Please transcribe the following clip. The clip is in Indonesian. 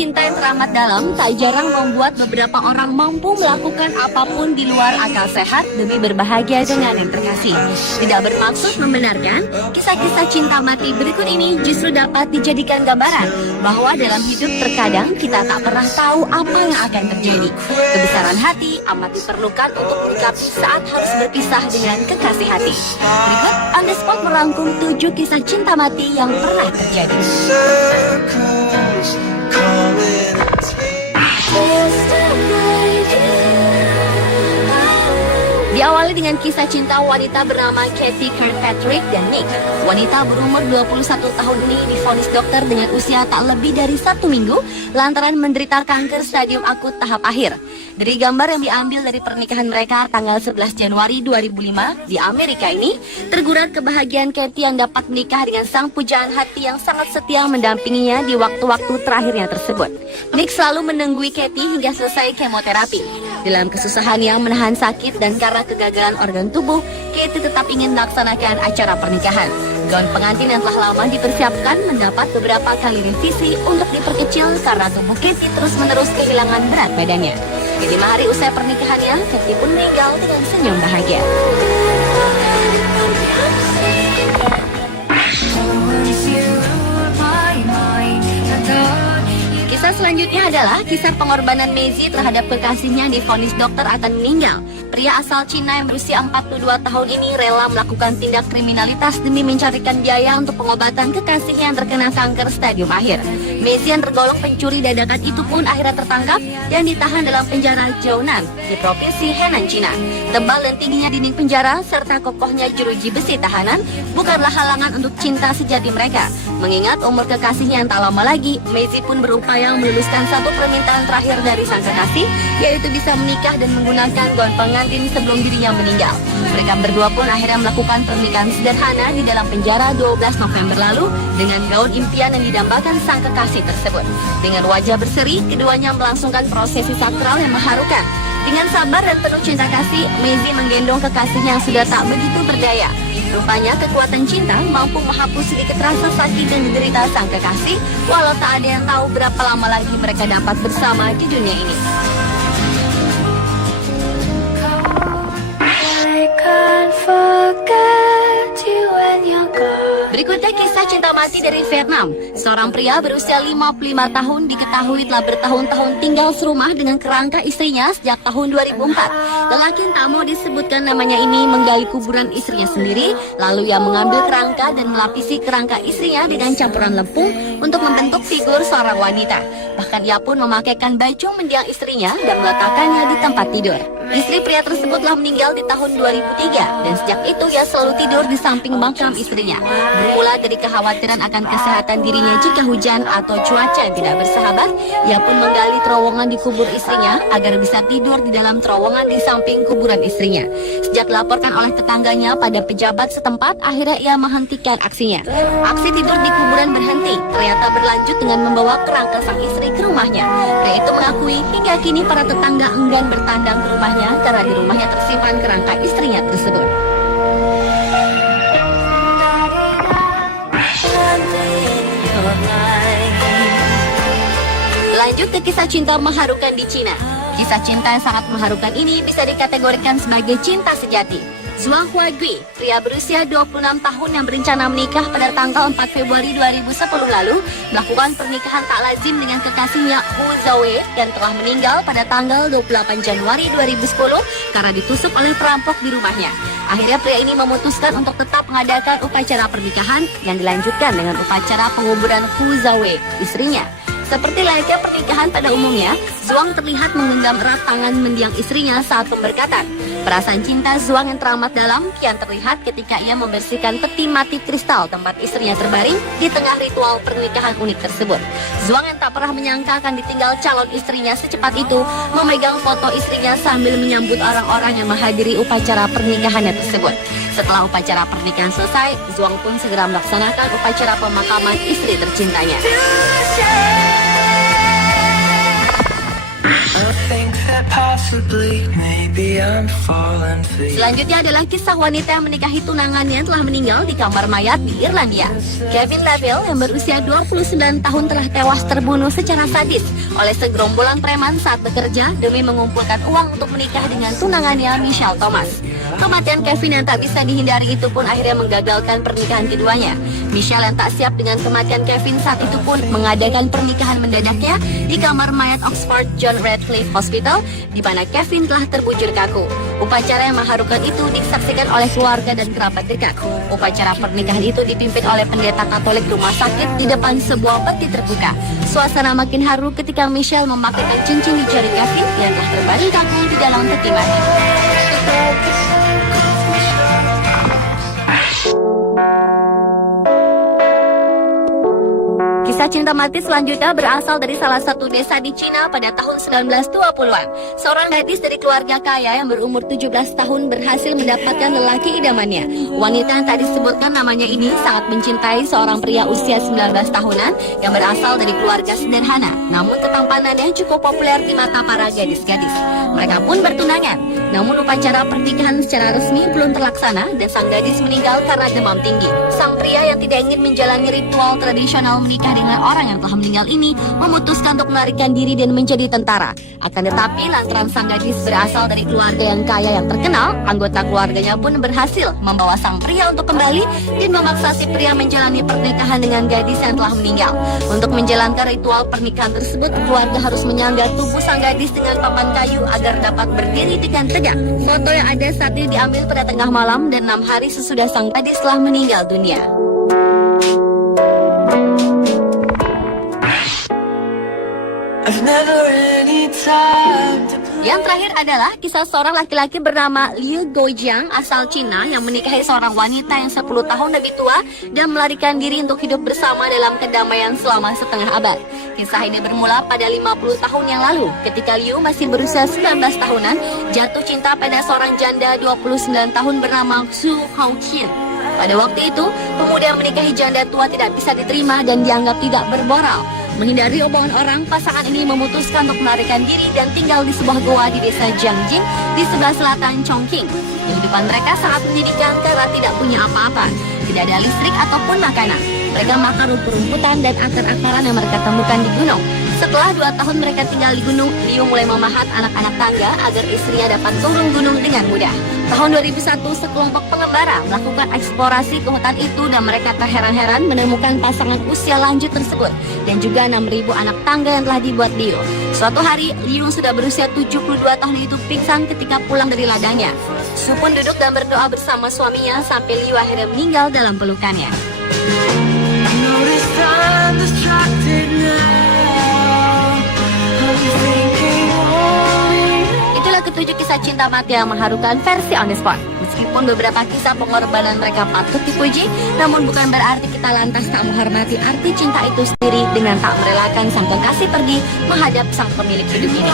cinta yang teramat dalam tak jarang membuat beberapa orang mampu melakukan apapun di luar akal sehat demi berbahagia dengan yang terkasih. Tidak bermaksud membenarkan, kisah-kisah cinta mati berikut ini justru dapat dijadikan gambaran bahwa dalam hidup terkadang kita tak pernah tahu apa yang akan terjadi. Kebesaran hati amat diperlukan untuk menyikapi saat harus berpisah dengan kekasih hati. Berikut On The Spot merangkum 7 kisah cinta mati yang pernah terjadi. Diawali dengan kisah cinta wanita bernama Kathy Kirkpatrick dan Nick. Wanita berumur 21 tahun ini divonis dokter dengan usia tak lebih dari 1 minggu lantaran menderita kanker stadium akut tahap akhir. Dari gambar yang diambil dari pernikahan mereka tanggal 11 Januari 2005 di Amerika ini, tergurat kebahagiaan Kathy yang dapat menikah dengan sang pujaan hati yang sangat setia mendampinginya di waktu-waktu terakhirnya tersebut. Nick selalu menunggui Kathy hingga selesai kemoterapi. Dalam kesusahan yang menahan sakit dan karena kegagalan organ tubuh, Kathy tetap ingin melaksanakan acara pernikahan. Gaun pengantin yang telah lama dipersiapkan mendapat beberapa kali revisi untuk diperkecil karena tubuh Kathy terus-menerus kehilangan berat badannya. 5 hari usai pernikahannya, Kathy pun meninggal dengan senyum bahagia. Kisah selanjutnya adalah kisah pengorbanan Maisie terhadap kekasihnya divonis dokter akan meninggal. Pria asal Cina yang berusia 42 tahun ini rela melakukan tindak kriminalitas demi mencarikan biaya untuk pengobatan kekasihnya yang terkena kanker stadium akhir. Maisie yang tergolong pencuri dadakan itu pun akhirnya tertangkap dan ditahan dalam penjara Jiaonan di provinsi Henan, Cina. Tebal dan tingginya dinding penjara serta kokohnya jeruji besi tahanan bukanlah halangan untuk cinta sejati mereka. Mengingat umur kekasihnya yang tak lama lagi, Maisie pun berupaya meluluskan satu permintaan terakhir dari sang kekasih, yaitu bisa menikah dan menggunakan gaun pengantin sebelum dirinya meninggal. Mereka berdua pun akhirnya melakukan pernikahan sederhana di dalam penjara 12 November lalu dengan gaun impian yang didambakan sang kekasih tersebut. Dengan wajah berseri, keduanya melangsungkan prosesi sakral yang mengharukan. Dengan sabar dan penuh cinta kasih, Maisie menggendong kekasihnya yang sudah tak begitu berdaya. Rupanya kekuatan cinta mampu menghapus sedikit rasa sakit dan derita sang kekasih, walau tak ada yang tahu berapa lama lagi mereka dapat bersama di dunia ini. Berikutnya kisah cinta mati dari Vietnam. Seorang pria berusia 55 tahun diketahui telah bertahun-tahun tinggal serumah dengan kerangka istrinya sejak tahun 2004. Lelaki yang tak mau disebutkan namanya ini menggali kuburan istrinya sendiri, lalu ia mengambil kerangka dan melapisi kerangka istrinya dengan campuran lempung untuk membentuk figur seorang wanita. Bahkan ia pun memakaikan baju mendiang istrinya dan meletakkannya di tempat tidur. Istri pria tersebut telah meninggal di tahun 2003 dan sejak itu ia selalu tidur di samping makam istrinya. Bermula dari kekhawatiran akan kesehatan dirinya jika hujan atau cuaca yang tidak bersahabat, ia pun menggali terowongan di kubur istrinya agar bisa tidur di dalam terowongan di samping kuburan istrinya. Sejak dilaporkan oleh tetangganya pada pejabat setempat, akhirnya ia menghentikan aksinya. Aksi tidur di kuburan berhenti, ternyata berlanjut dengan membawa kerangka sang istri ke rumahnya. Pria itu mengakui hingga kini para tetangga enggan bertandang ke rumahnya karena di rumahnya tersimpan kerangka istrinya tersebut. Lanjut ke kisah cinta mengharukan di Cina. Kisah cinta yang sangat mengharukan ini bisa dikategorikan sebagai cinta sejati. Zhuang Huagui, pria berusia 26 tahun yang berencana menikah pada tanggal 4 Februari 2010 lalu, melakukan pernikahan tak lazim dengan kekasihnya Hu Zhaowei yang telah meninggal pada tanggal 28 Januari 2010 karena ditusuk oleh perampok di rumahnya. Akhirnya pria ini memutuskan untuk tetap mengadakan upacara pernikahan yang dilanjutkan dengan upacara penguburan Hu Zhaowei, istrinya. Seperti layaknya pernikahan pada umumnya, Zhuang terlihat menggenggam erat tangan mendiang istrinya saat pemberkatan. Perasaan cinta Zhuang yang teramat dalam kian terlihat ketika ia membersihkan peti mati kristal tempat istrinya terbaring di tengah ritual pernikahan unik tersebut. Zhuang yang tak pernah menyangka akan ditinggal calon istrinya secepat itu, memegang foto istrinya sambil menyambut orang-orang yang menghadiri upacara pernikahannya tersebut. Setelah upacara pernikahan selesai, Zhuang pun segera melaksanakan upacara pemakaman istri tercintanya. I think that possibly maybe Selanjutnya adalah kisah wanita yang menikahi tunangannya yang telah meninggal di kamar mayat di Irlandia. Kevin Lavelle yang berusia 29 tahun telah tewas terbunuh secara sadis oleh segerombolan preman saat bekerja demi mengumpulkan uang untuk menikah dengan tunangannya Michelle Thomas. Kematian Kevin yang tak bisa dihindari itu pun akhirnya menggagalkan pernikahan keduanya. Michelle yang tak siap dengan kematian Kevin saat itu pun mengadakan pernikahan mendadaknya di kamar mayat Oxford John Radcliffe Hospital, di mana Kevin telah terbujur kaku. Upacara yang mengharukan itu disaksikan oleh keluarga dan kerabat dekat. Upacara pernikahan itu dipimpin oleh pendeta Katolik rumah sakit di depan sebuah peti terbuka. Suasana makin haru ketika Michelle memakaikan cincin di jari Kevin yang telah terbaring kaku di dalam peti mati. Kisah cinta mati selanjutnya berasal dari salah satu desa di Cina pada tahun 1920-an. Seorang gadis dari keluarga kaya yang berumur 17 tahun berhasil mendapatkan lelaki idamannya. Wanita yang tak disebutkan namanya ini sangat mencintai seorang pria usia 19 tahunan yang berasal dari keluarga sederhana. Namun ketampanannya cukup populer di mata para gadis-gadis. Mereka pun bertunangan. Namun upacara pernikahan secara resmi belum terlaksana dan sang gadis meninggal karena demam tinggi. Sang pria yang tidak ingin menjalani ritual tradisional menikah dengan orang yang telah meninggal ini memutuskan untuk melarikan diri dan menjadi tentara. Akan tetapi lantaran sang gadis berasal dari keluarga yang kaya yang terkenal, anggota keluarganya pun berhasil membawa sang pria untuk kembali dan memaksa si pria menjalani pernikahan dengan gadis yang telah meninggal. Untuk menjalankan ritual pernikahan tersebut, keluarga harus menyangga tubuh sang gadis dengan papan kayu agar dapat berdiri dengan tegak. Foto yang ada saat ini diambil pada tengah malam dan 6 hari sesudah sang gadis telah meninggal dunia. Yang terakhir adalah kisah seorang laki-laki bernama Liu Guojiang asal Cina yang menikahi seorang wanita yang 10 tahun lebih tua dan melarikan diri untuk hidup bersama dalam kedamaian selama setengah abad. Kisah ini bermula pada 50 tahun yang lalu ketika Liu masih berusia 19 tahunan jatuh cinta pada seorang janda 29 tahun bernama Xu Haoqian. Pada waktu itu, pemuda yang menikahi janda tua tidak bisa diterima dan dianggap tidak bermoral. Menghindari omongan orang, pasangan ini memutuskan untuk melarikan diri dan tinggal di sebuah goa di desa Jiangjing di sebelah selatan Chongqing. Kehidupan mereka sangat menyedihkan karena tidak punya apa-apa, tidak ada listrik ataupun makanan. Mereka makan rumput-rumputan dan akar-akaran yang mereka temukan di gunung. Setelah 2 tahun mereka tinggal di gunung, Liu mulai memahat anak-anak tangga agar istrinya dapat turun gunung dengan mudah. Tahun 2001, sekelompok pengembara melakukan eksplorasi ke hutan itu dan mereka terheran-heran menemukan pasangan usia lanjut tersebut dan juga 6.000 anak tangga yang telah dibuat Liu. Suatu hari, Liu sudah berusia 72 tahun itu pingsan ketika pulang dari ladangnya. Su pun duduk dan berdoa bersama suaminya sampai Liu akhirnya meninggal dalam pelukannya. Itulah ketujuh kisah cinta mati yang mengharukan versi On The Spot. Meskipun beberapa kisah pengorbanan mereka patut dipuji, namun bukan berarti kita lantas tak menghormati arti cinta itu sendiri dengan tak merelakan sang kekasih pergi menghadap sang pemilik hidup ini.